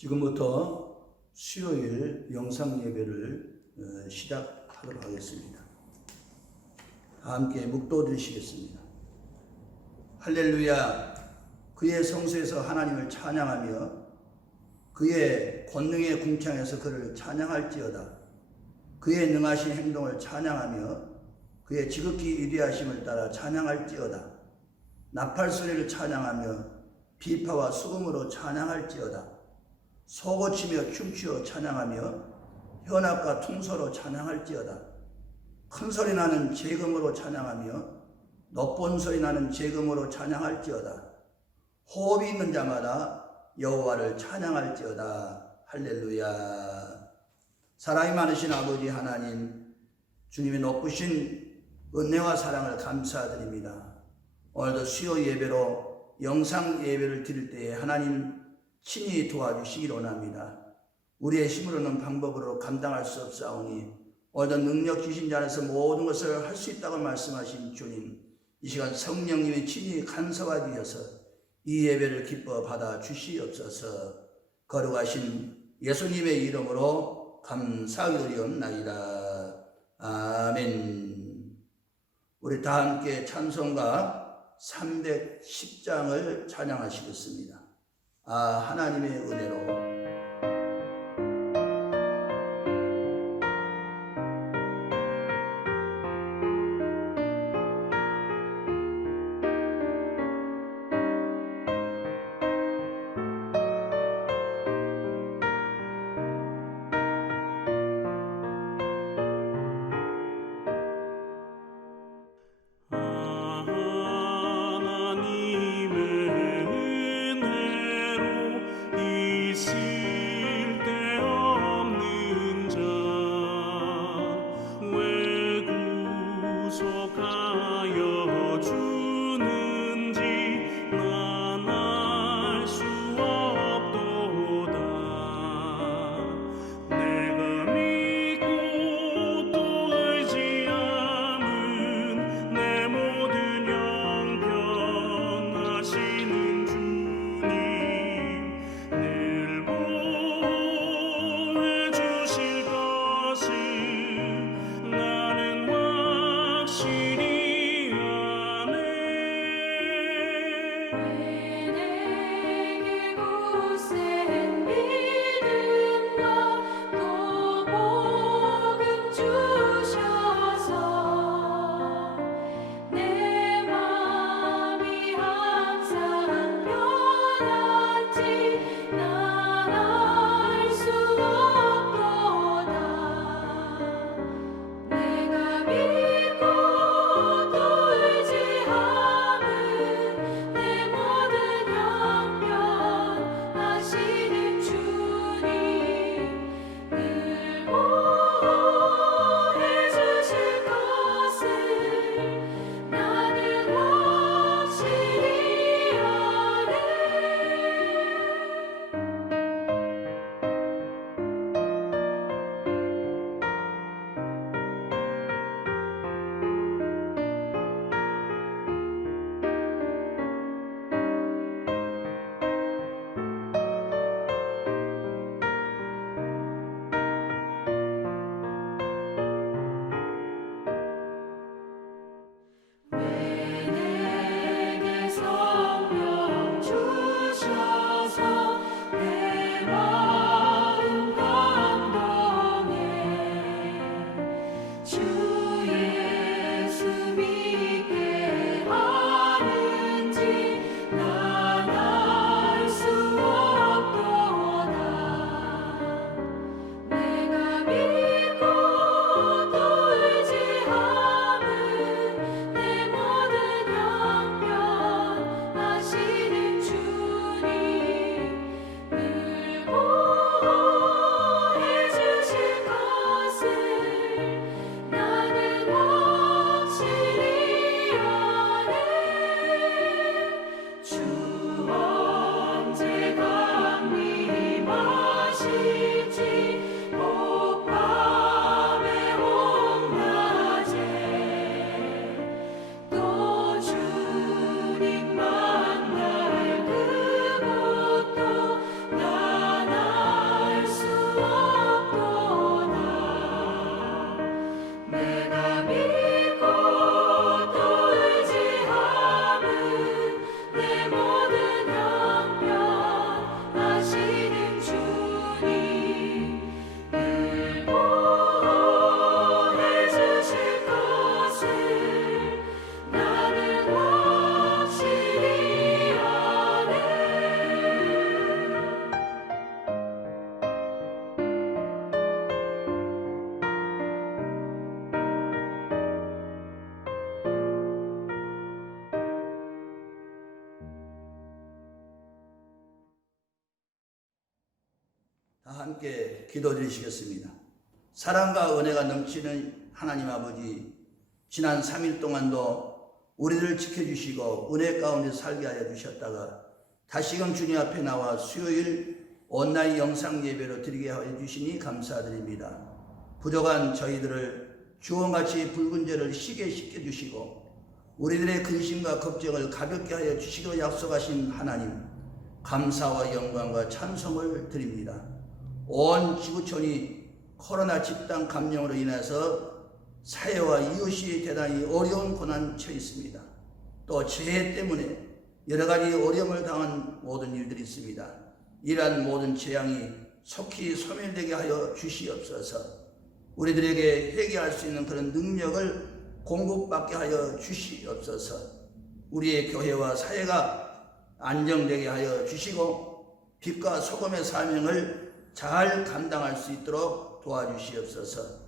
지금부터 수요일 영상 예배를 시작하도록 하겠습니다. 함께 묵도드리시겠습니다. 할렐루야. 그의 성소에서 하나님을 찬양하며 그의 권능의 궁창에서 그를 찬양할지어다. 그의 능하신 행동을 찬양하며 그의 지극히 위대하심을 따라 찬양할지어다. 나팔소리를 찬양하며 비파와 수금으로 찬양할지어다. 소고치며 춤추어 찬양하며 현악과 통소로 찬양할지어다. 큰소리 나는 재금으로 찬양하며 높은 소리 나는 재금으로 찬양할지어다. 호흡이 있는 자마다 여호와를 찬양할지어다. 할렐루야. 사랑이 많으신 아버지 하나님, 주님의 높으신 은혜와 사랑을 감사드립니다. 오늘도 수요 예배로 영상 예배를 드릴 때에 하나님 친히 도와주시기를 원합니다. 우리의 힘으로는 방법으로 감당할 수 없사오니 오늘도 능력 주신 자 안에서 모든 것을 할 수 있다고 말씀하신 주님, 이 시간 성령님이 친히 간섭하여 주셔서 이 예배를 기뻐 받아 주시옵소서. 거룩하신 예수님의 이름으로 감사드리옵나이다. 아멘. 우리 다 함께 찬송가 310장을 찬양하시겠습니다. 하나님의 은혜로. 하나님의 은혜로 이 함께 기도드리시겠습니다. 사랑과 은혜가 넘치는 하나님 아버지, 지난 3일 동안도 우리를 지켜주시고 은혜 가운데 살게 하여 주셨다가 다시금 주님 앞에 나와 수요일 온라인 영상 예배로 드리게 하여 주시니 감사드립니다. 부족한 저희들을 주홍같이 붉은 죄를 희게 씻겨주시고 우리들의 근심과 걱정을 가볍게 하여 주시기로 약속하신 하나님, 감사와 영광과 찬송을 드립니다. 온 지구촌이 코로나 집단 감염으로 인해서 사회와 이웃이 대단히 어려운 고난에 처해 있습니다. 또 재해 때문에 여러 가지 어려움을 당한 모든 일들이 있습니다. 이러한 모든 재앙이 속히 소멸되게 하여 주시옵소서. 우리들에게 회개할 수 있는 그런 능력을 공급받게 하여 주시옵소서. 우리의 교회와 사회가 안정되게 하여 주시고 빛과 소금의 사명을 잘 감당할 수 있도록 도와주시옵소서.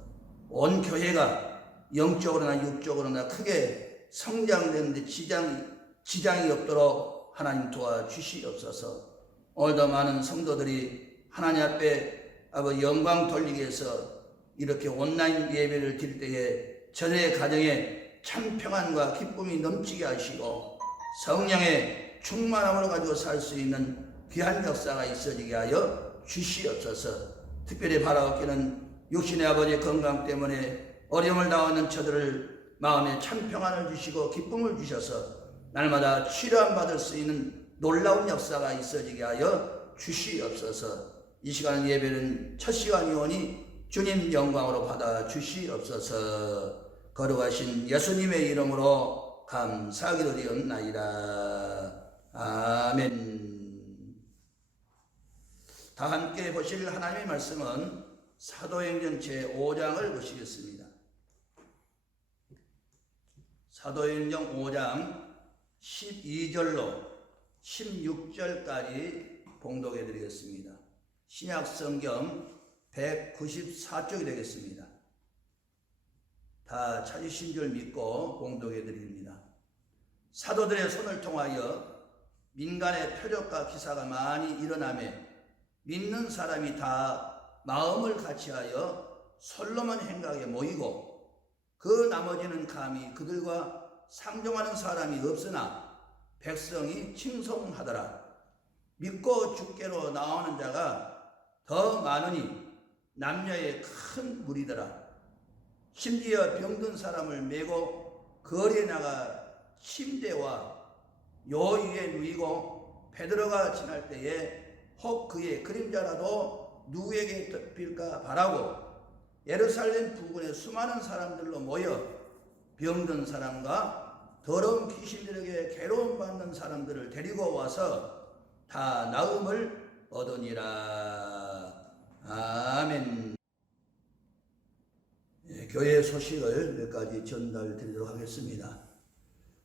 온 교회가 영적으로나 육적으로나 크게 성장되는데 지장이 없도록 하나님 도와주시옵소서. 오늘도 많은 성도들이 하나님 앞에 영광 돌리기 위해서 이렇게 온라인 예배를 드릴 때에 저의 가정에 참 평안과 기쁨이 넘치게 하시고 성령의 충만함을 가지고 살 수 있는 귀한 역사가 있어지게 하여 주시옵소서. 특별히 바라옵기는 육신의 아버지의 건강 때문에 어려움을 당하는 저들을 마음에 참 평안을 주시고 기쁨을 주셔서 날마다 치료함 받을 수 있는 놀라운 역사가 있어지게 하여 주시옵소서. 이 시간 예배는 첫 시간이 오니 주님 영광으로 받아 주시옵소서. 거룩하신 예수님의 이름으로 감사하기도 되었나이다. 아멘. 다 함께 보실 하나님의 말씀은 사도행전 제5장을 보시겠습니다. 사도행전 5장 12절로 16절까지 봉독해 드리겠습니다. 신약성경 194쪽이 되겠습니다. 다 찾으신 줄 믿고 봉독해 드립니다. 사도들의 손을 통하여 민간의 표적과 기사가 많이 일어나매 믿는 사람이 다 마음을 같이하여 솔로몬 행각에 모이고 그 나머지는 감히 그들과 상종하는 사람이 없으나 백성이 칭송하더라. 믿고 주께로 나오는 자가 더 많으니 남녀의 큰 무리더라. 심지어 병든 사람을 메고 거리에 나가 침대와 요 위에 누이고 베드로가 지날 때에 혹 그의 그림자라도 누구에게 덮일까 바라고 예루살렘 부근에 수많은 사람들로 모여 병든 사람과 더러운 귀신들에게 괴로움 받는 사람들을 데리고 와서 다 나음을 얻으니라. 아멘. 교회 소식을 몇 가지 전달드리도록 하겠습니다.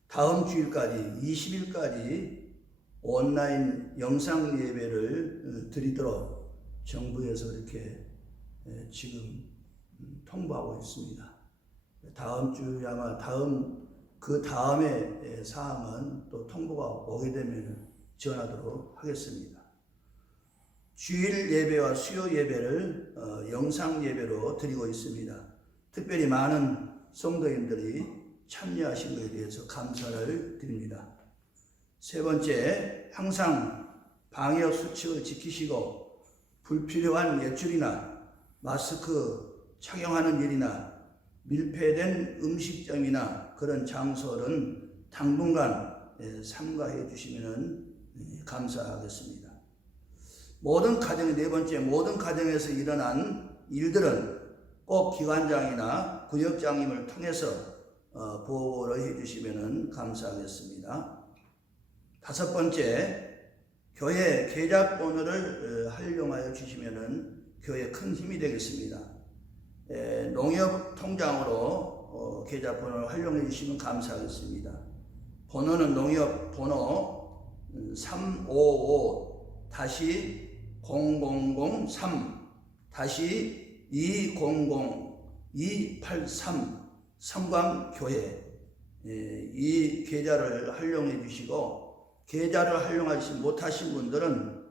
다음 주일까지 20일까지 온라인 영상 예배를 드리도록 정부에서 이렇게 지금 통보하고 있습니다. 다음 주에 아마 그 다음에 사항은 또 통보가 오게 되면 전하도록 하겠습니다. 주일 예배와 수요 예배를 영상 예배로 드리고 있습니다. 특별히 많은 성도님들이 참여하신 것에 대해서 감사를 드립니다. 세 번째, 항상 방역 수칙을 지키시고 불필요한 외출이나 마스크 착용하는 일이나 밀폐된 음식점이나 그런 장소는 당분간 삼가해 주시면 감사하겠습니다. 모든 가정, 네 번째, 모든 가정에서 일어난 일들은 꼭 기관장이나 구역장님을 통해서 보고를 해주시면 감사하겠습니다. 다섯 번째, 교회 계좌번호를 활용하여 주시면 교회에 큰 힘이 되겠습니다. 농협통장으로 계좌번호를 활용해 주시면 감사하겠습니다. 번호는 농협번호 355-0003-200-283 성광교회, 이 계좌를 활용해 주시고 계좌를 활용하지 못하신 분들은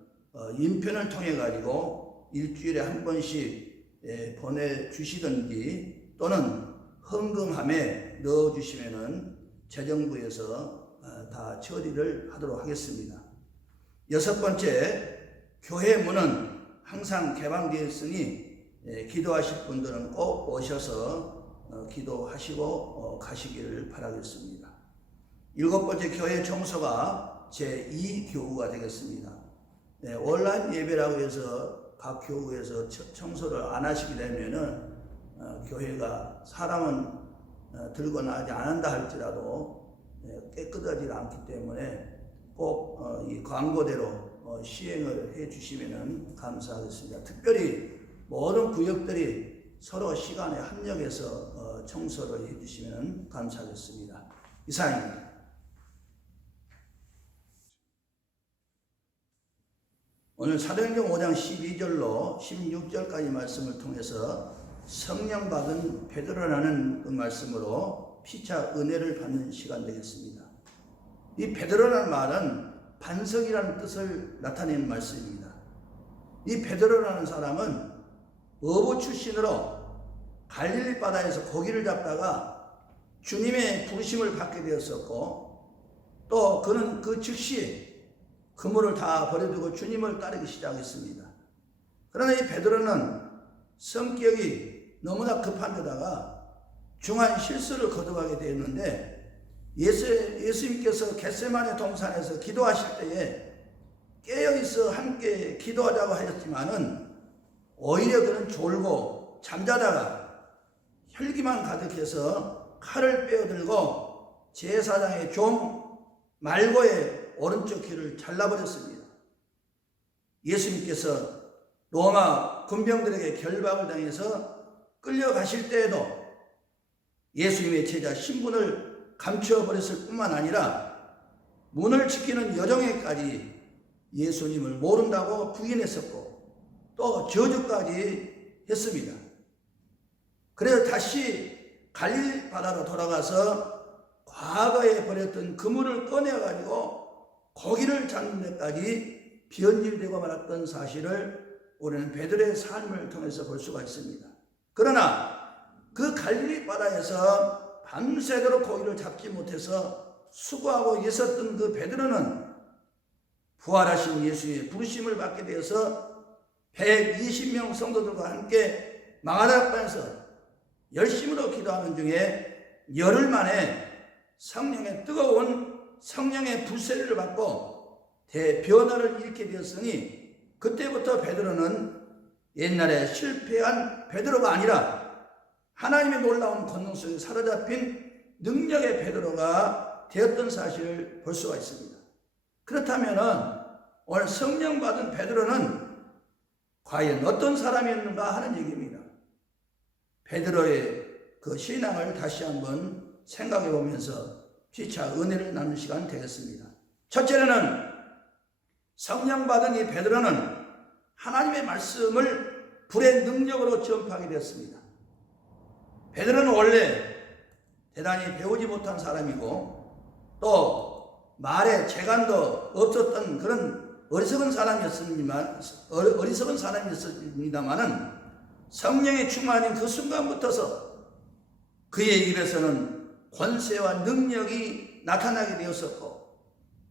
인편을 통해 가지고 일주일에 한 번씩 보내주시든지 또는 헌금함에 넣어주시면은 재정부에서 다 처리를 하도록 하겠습니다. 6번째, 교회 문은 항상 개방되어 있으니 기도하실 분들은 꼭 오셔서 기도하시고 가시기를 바라겠습니다. 7번째, 교회 청소가 제2교구가 되겠습니다. 온라인 예배라고 해서 각 교구에서 청소를 안 하시게 되면은 교회가 사람은 들거나 하지 않는다 할지라도 깨끗하지 않기 때문에 꼭 이 광고대로 시행을 해 주시면 감사하겠습니다. 특별히 모든 구역들이 서로 시간에 합력해서 청소를 해 주시면 감사하겠습니다. 이상입니다. 오늘 사도행전 5장 12절로 16절까지 말씀을 통해서 성령 받은 베드로라는 그 말씀으로 피차 은혜를 받는 시간 되겠습니다. 이 베드로라는 말은 반석이라는 뜻을 나타내는 말씀입니다. 이 베드로라는 사람은 어부 출신으로 갈릴리 바다에서 고기를 잡다가 주님의 부르심을 받게 되었었고, 또 그는 그 즉시 그물을 다 버려두고 주님을 따르기 시작했습니다. 그러나 이 베드로는 성격이 너무나 급한 데다가 중한 실수를 거듭하게 되었는데, 예수님께서 겟세마네 동산에서 기도하실 때에 깨어있어 함께 기도하자고 하셨지만은 오히려 그는 졸고 잠자다가 혈기만 가득해서 칼을 빼어들고 제사장의 종 말고의 오른쪽 귀를 잘라버렸습니다. 예수님께서 로마 군병들에게 결박을 당해서 끌려가실 때에도 예수님의 제자 신분을 감춰버렸을 뿐만 아니라 문을 지키는 여정에까지 예수님을 모른다고 부인했었고 또 저주까지 했습니다. 그래서 다시 갈릴리 바다로 돌아가서 과거에 버렸던 그물을 꺼내가지고 고기를 잡는 데까지 변질되고 말았던 사실을 우리는 베드로의 삶을 통해서 볼 수가 있습니다. 그러나 그 갈릴리 바다에서 밤새도록 고기를 잡지 못해서 수고하고 있었던 그 베드로는 부활하신 예수의 부르심을 받게 되어서 120명 성도들과 함께 마가다락방에서 열심으로 기도하는 중에 열흘 만에 성령의 뜨거운 성령의 불세례를 받고 대변화를 일으키게 되었으니, 그때부터 베드로는 옛날에 실패한 베드로가 아니라 하나님의 놀라운 권능 속에 사로잡힌 능력의 베드로가 되었던 사실을 볼 수가 있습니다. 그렇다면 오늘 성령 받은 베드로는 과연 어떤 사람이었는가 하는 얘기입니다. 베드로의 그 신앙을 다시 한번 생각해 보면서 피차 은혜를 나누는 시간 되겠습니다. 첫째는 성령 받은 이 베드로는 하나님의 말씀을 불의 능력으로 전파하게 되었습니다. 베드로는 원래 대단히 배우지 못한 사람이고 또 말에 재간도 없었던 그런 어리석은 사람이었습니다만은 성령의 충만인 그 순간부터서 그의 입에서는 권세와 능력이 나타나게 되었었고,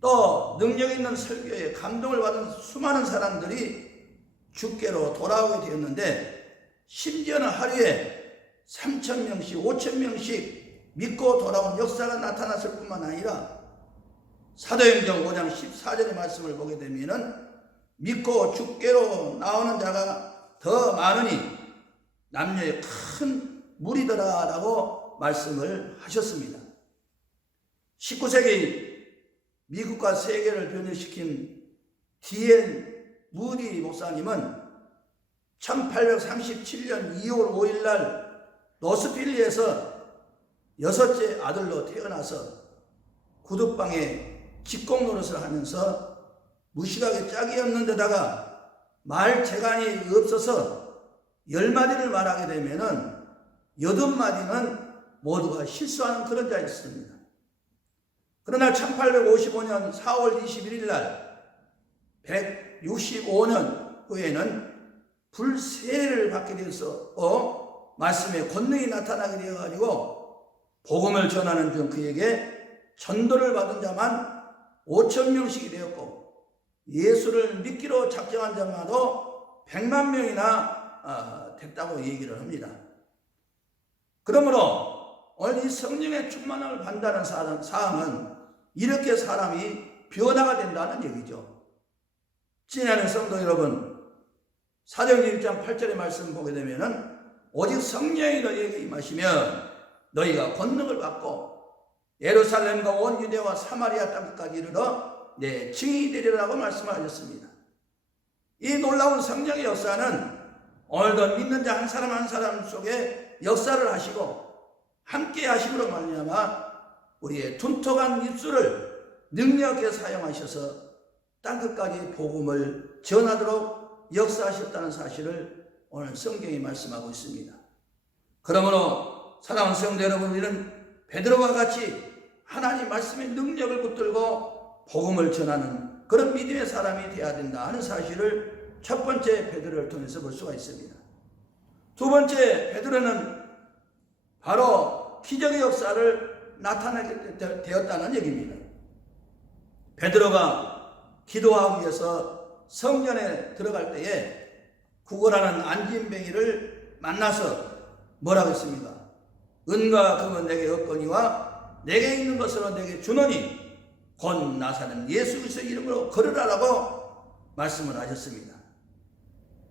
또 능력 있는 설교에 감동을 받은 수많은 사람들이 주께로 돌아오게 되었는데, 심지어는 하루에 3,000명씩 5,000명씩 믿고 돌아온 역사가 나타났을 뿐만 아니라 사도행전 5장 14절의 말씀을 보게 되면은 믿고 주께로 나오는 자가 더 많으니 남녀의 큰 무리더라라고 말씀을 하셨습니다. 19세기 미국과 세계를 변혁시킨 D.L. 무디 목사님은 1837년 2월 5일 날 노스필리에서 6째 아들로 태어나서 구두방에 직공 노릇을 하면서 무식하게 짝이 없는 데다가 말 재간이 없어서 10마디를 말하게 되면은 8마디는 모두가 실수하는 그런 자였습니다. 그러나 1855년 4월 21일 날 165년 후에는 불세례를 받게 되어서 말씀의 권능이 나타나게 되어가지고 복음을 전하는 중 그에게 전도를 받은 자만 5,000명씩이 되었고 예수를 믿기로 작정한 자마도 100만 명이나 됐다고 얘기를 합니다. 그러므로 오늘 이 성령의 충만함을 받는다는 사항은 이렇게 사람이 변화가 된다는 얘기죠. 지혜하는 성도 여러분, 사도행전 1장 8절의 말씀 보게 되면은 오직 성령이 너희에게 임하시면 너희가 권능을 받고 예루살렘과 온 유대와 사마리아 땅까지 이르러 내 증인이 되리라고 말씀하셨습니다. 이 놀라운 성령의 역사는 오늘도 믿는 자 한 사람 한 사람 속에 역사를 하시고 함께 하심으로 말미암아 우리의 둔톡한 입술을 능력있게 사용하셔서 땅끝까지 복음을 전하도록 역사하셨다는 사실을 오늘 성경이 말씀하고 있습니다. 그러므로 사랑하는 성도 여러분, 우리는 베드로와 같이 하나님 말씀의 능력을 붙들고 복음을 전하는 그런 믿음의 사람이 되어야 된다 하는 사실을 첫 번째 베드로를 통해서 볼 수가 있습니다. 두 번째 베드로는 바로 기적의 역사를 나타내게 되었다는 얘기입니다. 베드로가 기도하기 위해서 성전에 들어갈 때에 구걸하는 안진뱅이를 만나서 뭐라고 했습니까? 은과 금은 내게 없거니와 내게 있는 것으로 내게 주노니 곧 나사렛 예수 그리스도의 이름으로 걸으라라고 말씀을 하셨습니다.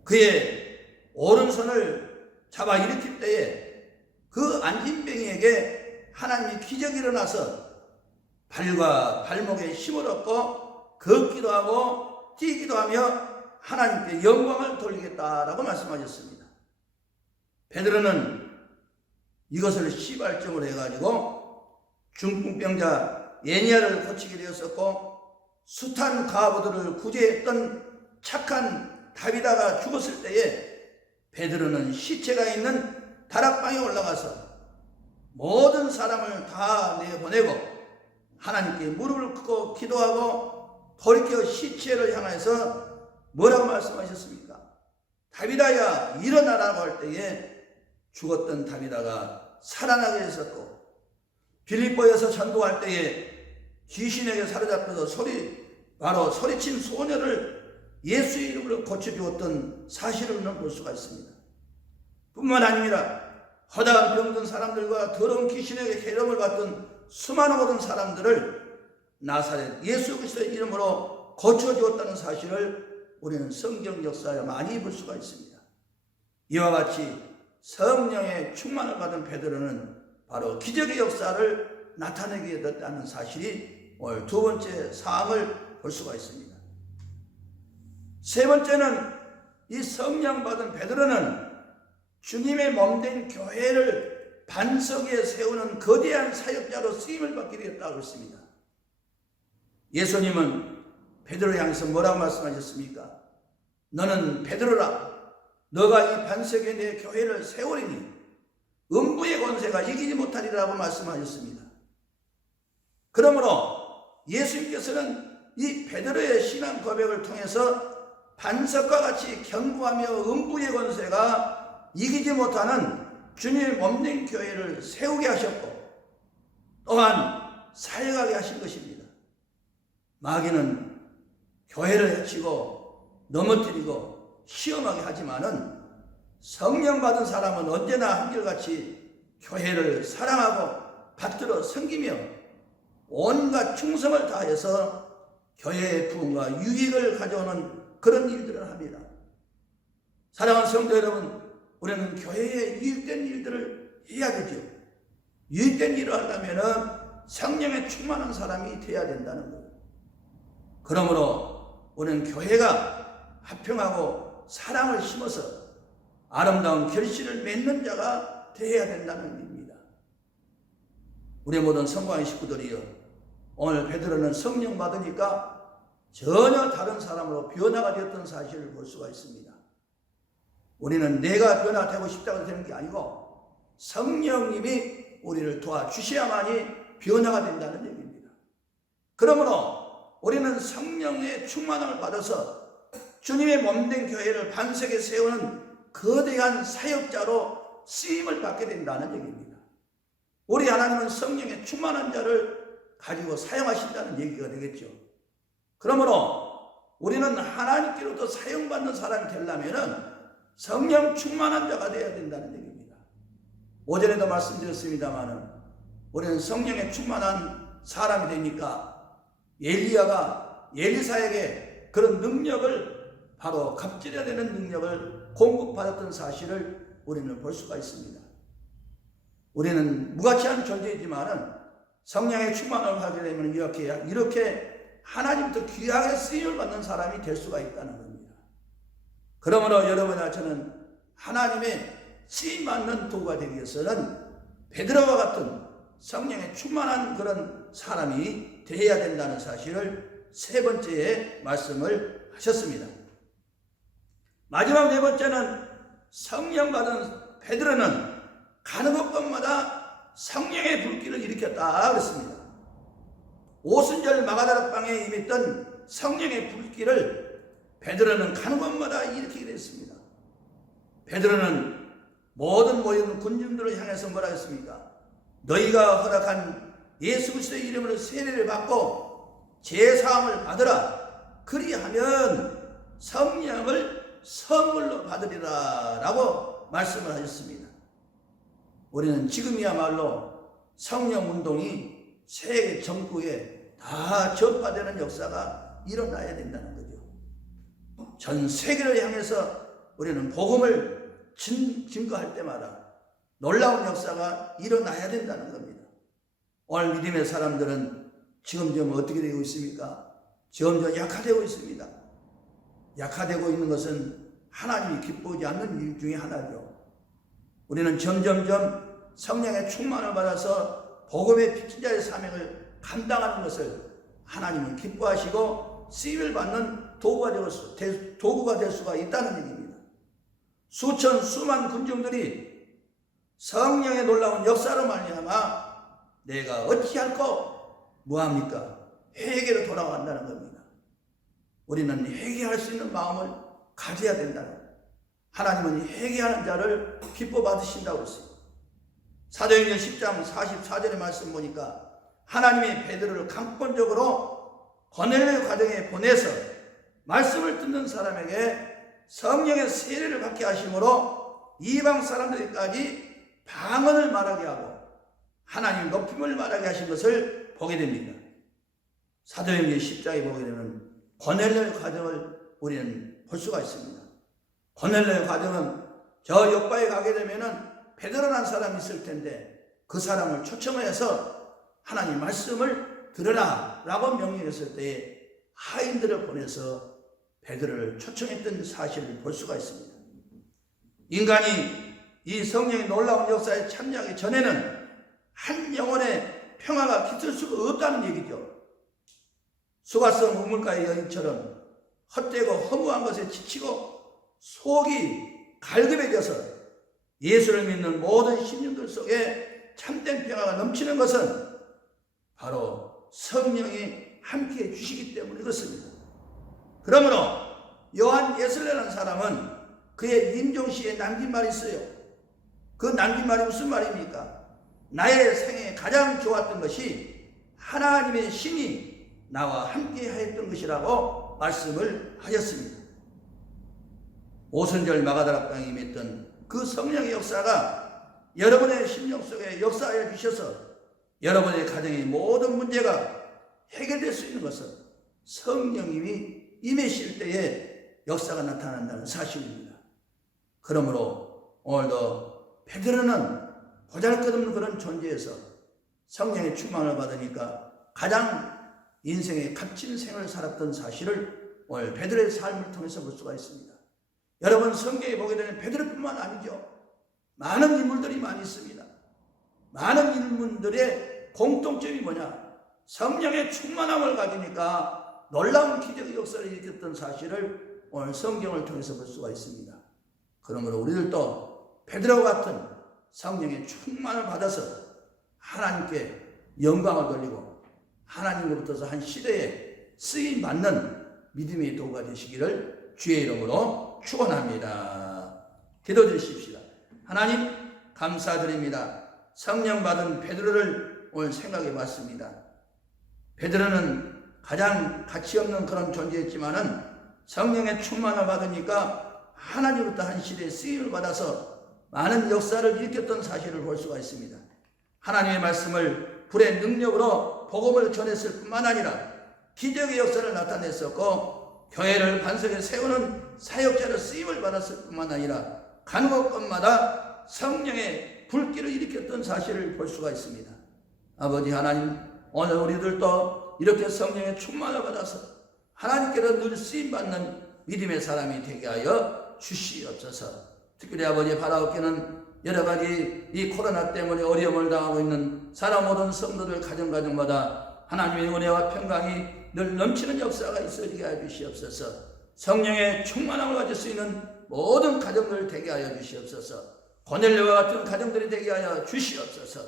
그의 오른손을 잡아 일으킬 때에 그 안진뱅이에게 하나님이 기적이 일어나서 발과 발목에 힘을 얻고 걷기도 하고 뛰기도 하며 하나님께 영광을 돌리겠다라고 말씀하셨습니다. 베드로는 이것을 시발점으로 해가지고 중풍병자 예니야를 고치게 되었었고 숱한 과부들을 구제했던 착한 다비다가 죽었을 때에 베드로는 시체가 있는 다락방에 올라가서 모든 사람을 다 내보내고 하나님께 무릎을 꿇고 기도하고 돌이켜 시체를 향해서 뭐라고 말씀하셨습니까? 다비다야 일어나라고 할 때에 죽었던 다비다가 살아나게 했었고 빌립보에서 전도할 때에 귀신에게 사로잡혀서 바로 소리친 소녀를 예수의 이름으로 고쳐주었던 사실을 볼 수가 있습니다. 뿐만 아니라 허다한 병든 사람들과 더러운 귀신에게 해롭을 받던 수많은 모든 사람들을 나사렛 예수 그리스도의 이름으로 고쳐주었다는 사실을 우리는 성경 역사에 많이 볼 수가 있습니다. 이와 같이 성령의 충만을 받은 베드로는 바로 기적의 역사를 나타내게 됐다는 사실이 오늘 두 번째 사항을 볼 수가 있습니다. 세 번째는 이 성령 받은 베드로는 주님의 몸된 교회를 반석 위에 세우는 거대한 사역자로 쓰임을 받게 되었다고 했습니다. 예수님은 베드로를 향해서 뭐라고 말씀하셨습니까? 너는 베드로라. 너가 이 반석 위에 내 교회를 세우리니 음부의 권세가 이기지 못하리라고 말씀하셨습니다. 그러므로 예수님께서는 이 베드로의 신앙 고백을 통해서 반석과 같이 견고하며 음부의 권세가 이기지 못하는 주님의 몸된 교회를 세우게 하셨고 또한 사역하게 하신 것입니다. 마귀는 교회를 해치고 넘어뜨리고 시험하게 하지만은 성령 받은 사람은 언제나 한결같이 교회를 사랑하고 받들어 섬기며 온갖 충성을 다해서 교회의 부흥과 유익을 가져오는 그런 일들을 합니다. 사랑하는 성도 여러분, 우리는 교회에 유익된 일들을 해야 되죠. 유익된 일을 하려면 성령에 충만한 사람이 되어야 된다는 거예요. 그러므로 우리는 교회가 화평하고 사랑을 심어서 아름다운 결실을 맺는 자가 되어야 된다는 의미입니다. 우리 모든 성광의 식구들이요, 오늘 베드로는 성령 받으니까 전혀 다른 사람으로 변화가 되었던 사실을 볼 수가 있습니다. 우리는 내가 변화되고 싶다고 되는 게 아니고 성령님이 우리를 도와주셔야만이 변화가 된다는 얘기입니다. 그러므로 우리는 성령의 충만함을 받아서 주님의 몸된 교회를 반석에 세우는 거대한 사역자로 쓰임을 받게 된다는 얘기입니다. 우리 하나님은 성령의 충만한 자를 가지고 사용하신다는 얘기가 되겠죠. 그러므로 우리는 하나님께로부터 사용받는 사람이 되려면 성령 충만한 자가 되어야 된다는 얘기입니다. 오전에도 말씀드렸습니다만 우리는 성령에 충만한 사람이 되니까 엘리야가 엘리사에게 그런 능력을 바로 갑질해야 되는 능력을 공급받았던 사실을 우리는 볼 수가 있습니다. 우리는 무가치한 존재이지만은 성령의 충만을 하게 되면 이렇게 하나님부터 귀하게 쓰임을 받는 사람이 될 수가 있다는 겁니다. 그러므로 여러분과 저는 하나님의 쓰임 받는 도구가 되기 위해서는 베드로와 같은 성령에 충만한 그런 사람이 되어야 된다는 사실을 세 번째에 말씀을 하셨습니다. 마지막 네 번째는 성령 받은 베드로는 가는 곳곳마다 성령의 불길을 일으켰다 그랬습니다. 오순절 마가다락방에 임했던 성령의 불길을 베드로는 가는 곳마다 일으키게 됐습니다. 베드로는 모든 모이는 군중들을 향해서 뭐라 했습니까? 너희가 허락한 예수 그리스도의 이름으로 세례를 받고 제사함을 받으라. 그리하면 성령을 선물로 받으리라 라고 말씀을 하셨습니다. 우리는 지금이야말로 성령 운동이 세계 전국에 다 전파되는 역사가 일어나야 된다는 거죠. 전 세계를 향해서 우리는 복음을 증거할 때마다 놀라운 역사가 일어나야 된다는 겁니다. 오늘 믿음의 사람들은 지금 어떻게 되고 있습니까? 점점 약화되고 있습니다. 약화되고 있는 것은 하나님이 기뻐하지 않는 일 중에 하나죠. 우리는 점점점 성령의 충만을 받아서 복음의 피치자의 사명을 감당하는 것을 하나님은 기뻐하시고 쓰임을 받는 도구가 될 수가 있다는 얘기입니다. 수천 수만 군중들이 성령의 놀라운 역사로 말미암아 내가 어찌할꼬 뭐합니까? 회개로 돌아간다는 겁니다. 우리는 회개할 수 있는 마음을 가져야 된다는 겁니다. 하나님은 회개하는 자를 기뻐 받으신다고 했어요. 사도행전 10장 44절의 말씀 보니까 하나님의 베드로를 강권적으로 고넬료 가정에 보내서 말씀을 듣는 사람에게 성령의 세례를 받게 하심으로 이방 사람들까지 방언을 말하게 하고 하나님 높임을 말하게 하신 것을 보게 됩니다. 사도행전 10장에 보게 되면 고넬료 가정을 우리는 볼 수가 있습니다. 고넬료 가정은 저 옆바에 가게 되면은 베드로라는 사람이 있을 텐데 그 사람을 초청해서 하나님 말씀을 들으라 라고 명령했을 때에 하인들을 보내서 베드로를 초청했던 사실을 볼 수가 있습니다. 인간이 이 성령의 놀라운 역사에 참여하기 전에는 한 영혼의 평화가 깃들 수가 없다는 얘기죠. 수가성 우물가의 여인처럼 헛되고 허무한 것에 지치고 속이 갈급해져서 예수를 믿는 모든 신령들 속에 참된 평화가 넘치는 것은 바로 성령이 함께해 주시기 때문에 그렇습니다. 그러므로 요한 예슬레라는 사람은 그의 임종시에 남긴 말이 있어요. 그 남긴 말이 무슨 말입니까? 나의 생에 가장 좋았던 것이 하나님의 신이 나와 함께 하였던 것이라고 말씀을 하셨습니다. 오순절 마가다락방에 임했던 그 성령의 역사가 여러분의 심령 속에 역사하여 주셔서 여러분의 가정의 모든 문제가 해결될 수 있는 것은 성령님이 임하실 때에 역사가 나타난다는 사실입니다. 그러므로 오늘도 베드로는 보잘것없는 그런 존재에서 성령의 충만을 받으니까 가장 인생의 값진 생을 살았던 사실을 오늘 베드로의 삶을 통해서 볼 수가 있습니다. 여러분 성경에 보게 되면 베드로뿐만 아니죠. 많은 인물들이 많이 있습니다. 많은 인물들의 공통점이 뭐냐? 성령의 충만함을 가지니까 놀라운 기적의 역사를 일으켰던 사실을 오늘 성경을 통해서 볼 수가 있습니다. 그러므로 우리들도 베드로와 같은 성령의 충만을 받아서 하나님께 영광을 돌리고 하나님으로부터 한 시대에 쓰임 받는 믿음의 도구가 되시기를 주의 이름으로 축원합니다. 기도드리십시다. 하나님 감사드립니다. 성령 받은 베드로를 오늘 생각해 봤습니다. 베드로는 가장 가치 없는 그런 존재였지만은 성령의 충만을 받으니까 하나님으로부터 한 시대에 쓰임을 받아서 많은 역사를 일으켰던 사실을 볼 수가 있습니다. 하나님의 말씀을 불의 능력으로 복음을 전했을 뿐만 아니라 기적의 역사를 나타냈었고 교회를 반석에 세우는 사역자로 쓰임을 받았을 뿐만 아니라 가는 곳마다 성령의 불길을 일으켰던 사실을 볼 수가 있습니다. 아버지 하나님, 오늘 우리들도 이렇게 성령의 충만을 받아서 하나님께로 늘 쓰임받는 믿음의 사람이 되게 하여 주시옵소서. 특별히 아버지 바라옵기는 여러 가지 이 코로나 때문에 어려움을 당하고 있는 사람 모든 성도들 가정마다 하나님의 은혜와 평강이 늘 넘치는 역사가 있어지게 하여 주시옵소서. 성령의 충만함을 가질 수 있는 모든 가정들 되게 하여 주시옵소서. 고넬료와 같은 가정들이 되게 하여 주시옵소서.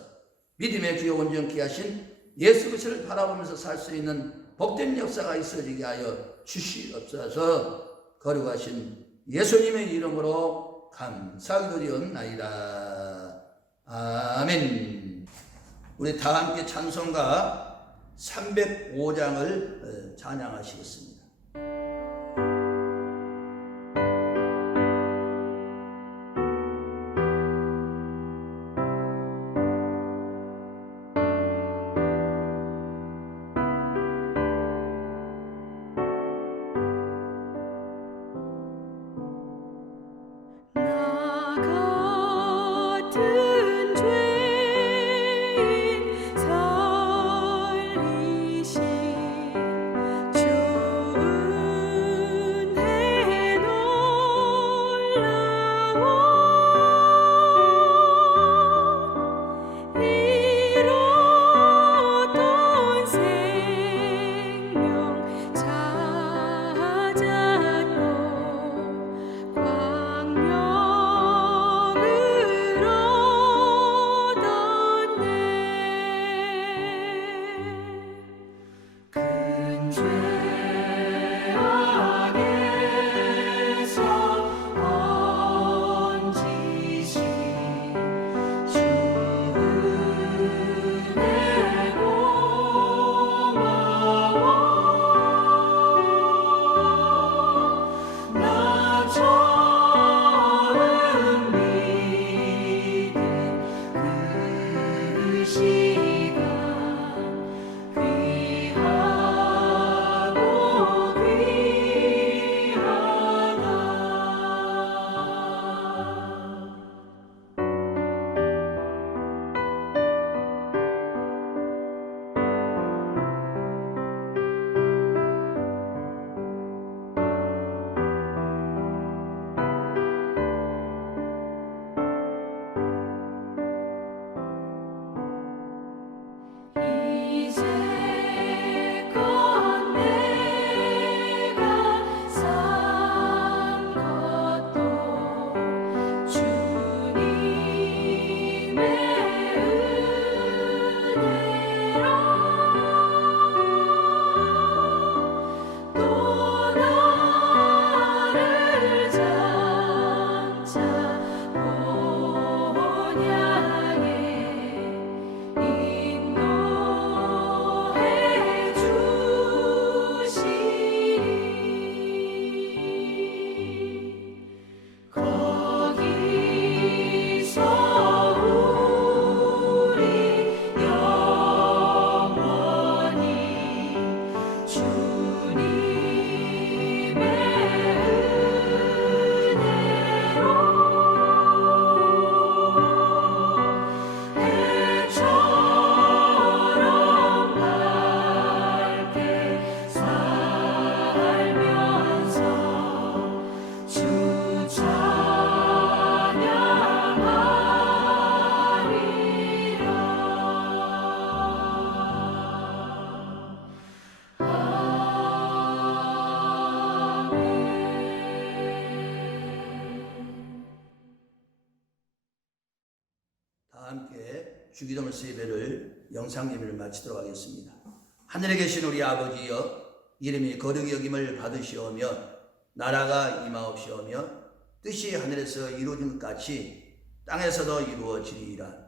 믿음의 주요 온전케 하신 예수 그리스도를 바라보면서 살 수 있는 복된 역사가 있어지게 하여 주시옵소서. 거룩하신 예수님의 이름으로 감사드리옵나이다. 아멘. 우리 다 함께 찬송가 305장을 찬양하시겠습니다. 주기도문서 예배를 영상 예배를 마치도록 하겠습니다. 하늘에 계신 우리 아버지여, 이름이 거룩히 여김을 받으시오며 나라가 임하옵시오며 뜻이 하늘에서 이루어진 것 같이 땅에서도 이루어지리이다.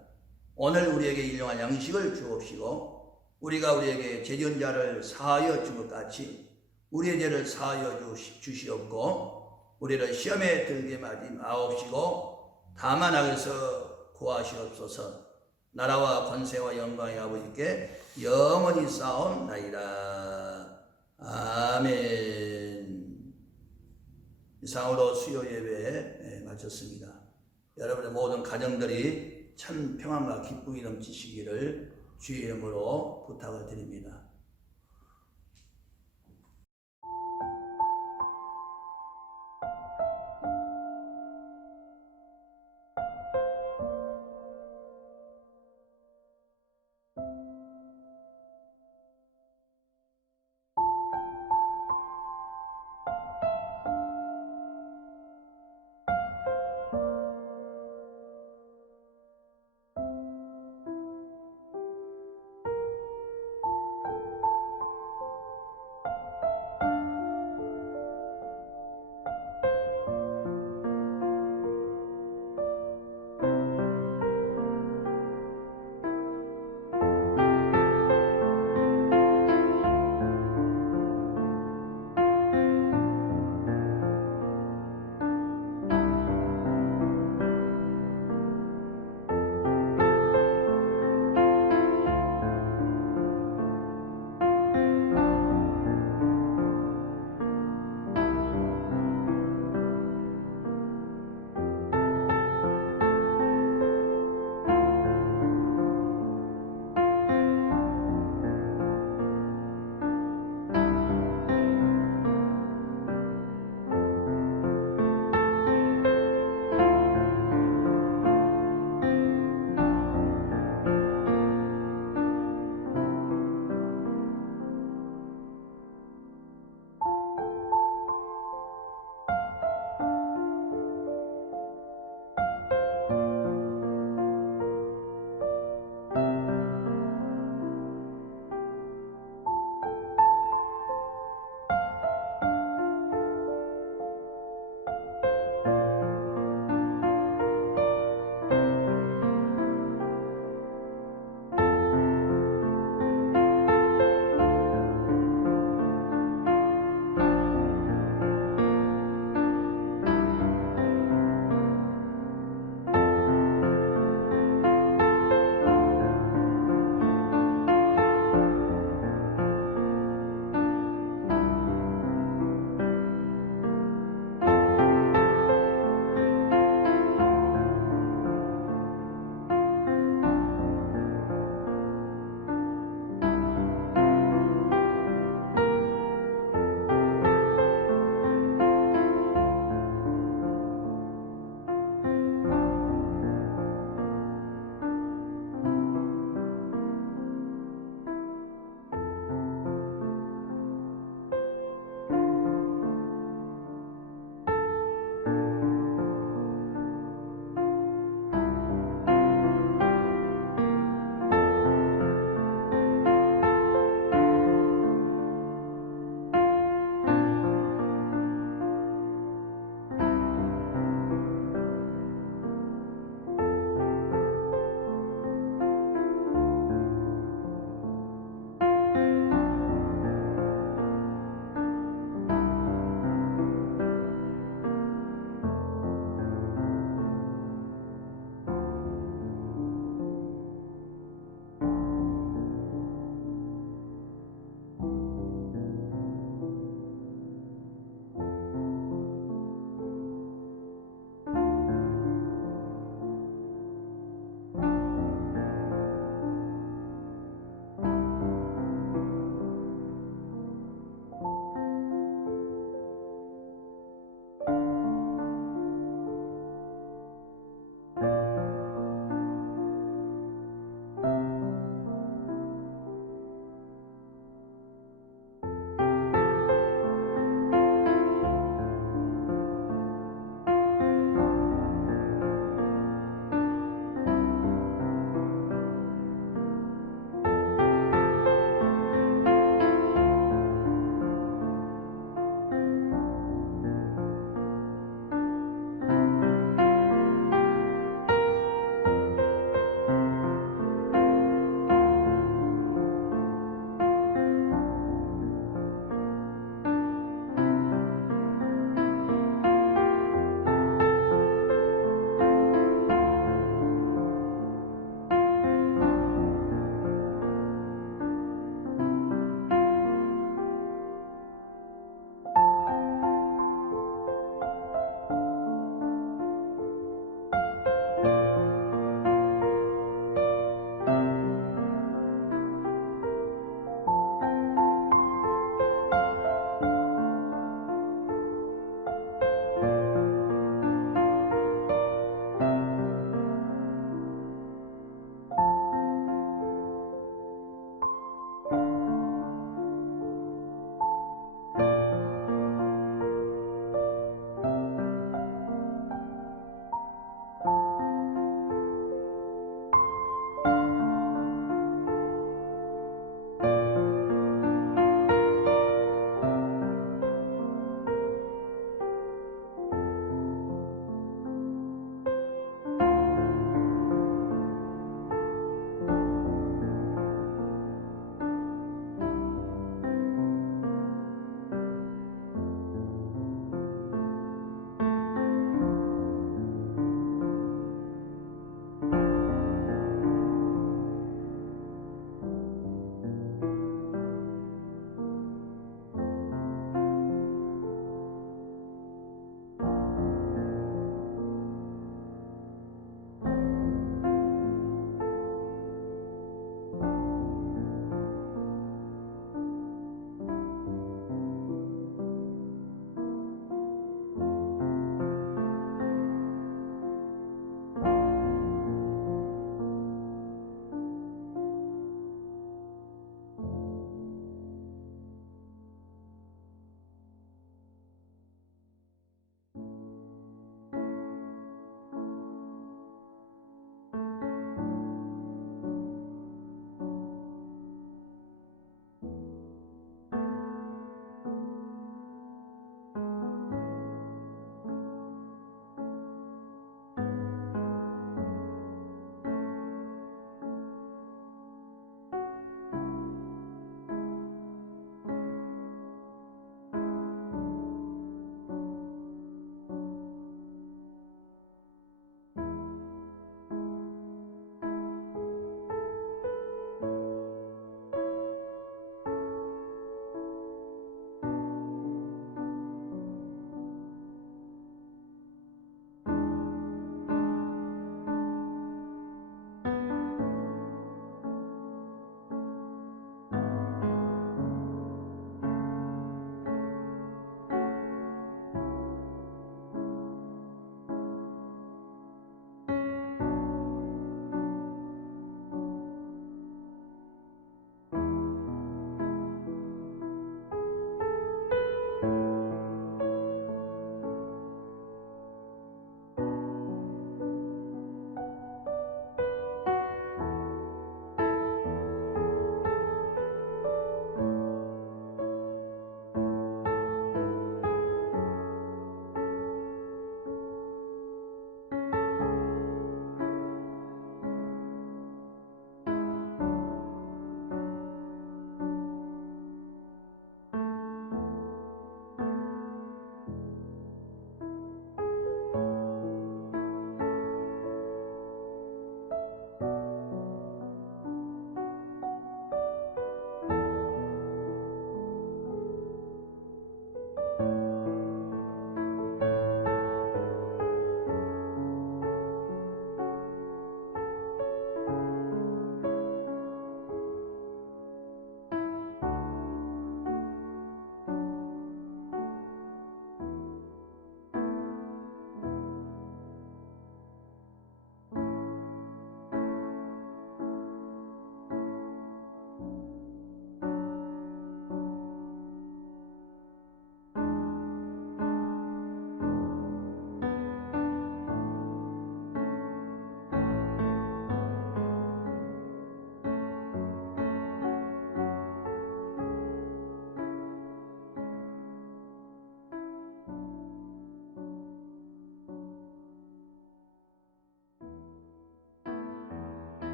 오늘 우리에게 일용할 양식을 주옵시고 우리가 우리에게 죄지은 자를 사하여 준 것 같이 우리의 죄를 사하여 주시옵고 우리를 시험에 들게 하지 마옵시고 다만 악에서 구하시옵소서. 나라와 권세와 영광의 아버지께 영원히 싸움나이다. 아멘. 이상으로 수요 예배 마쳤습니다. 여러분의 모든 가정들이 참 평안과 기쁨이 넘치시기를 주의 이름으로 부탁을 드립니다.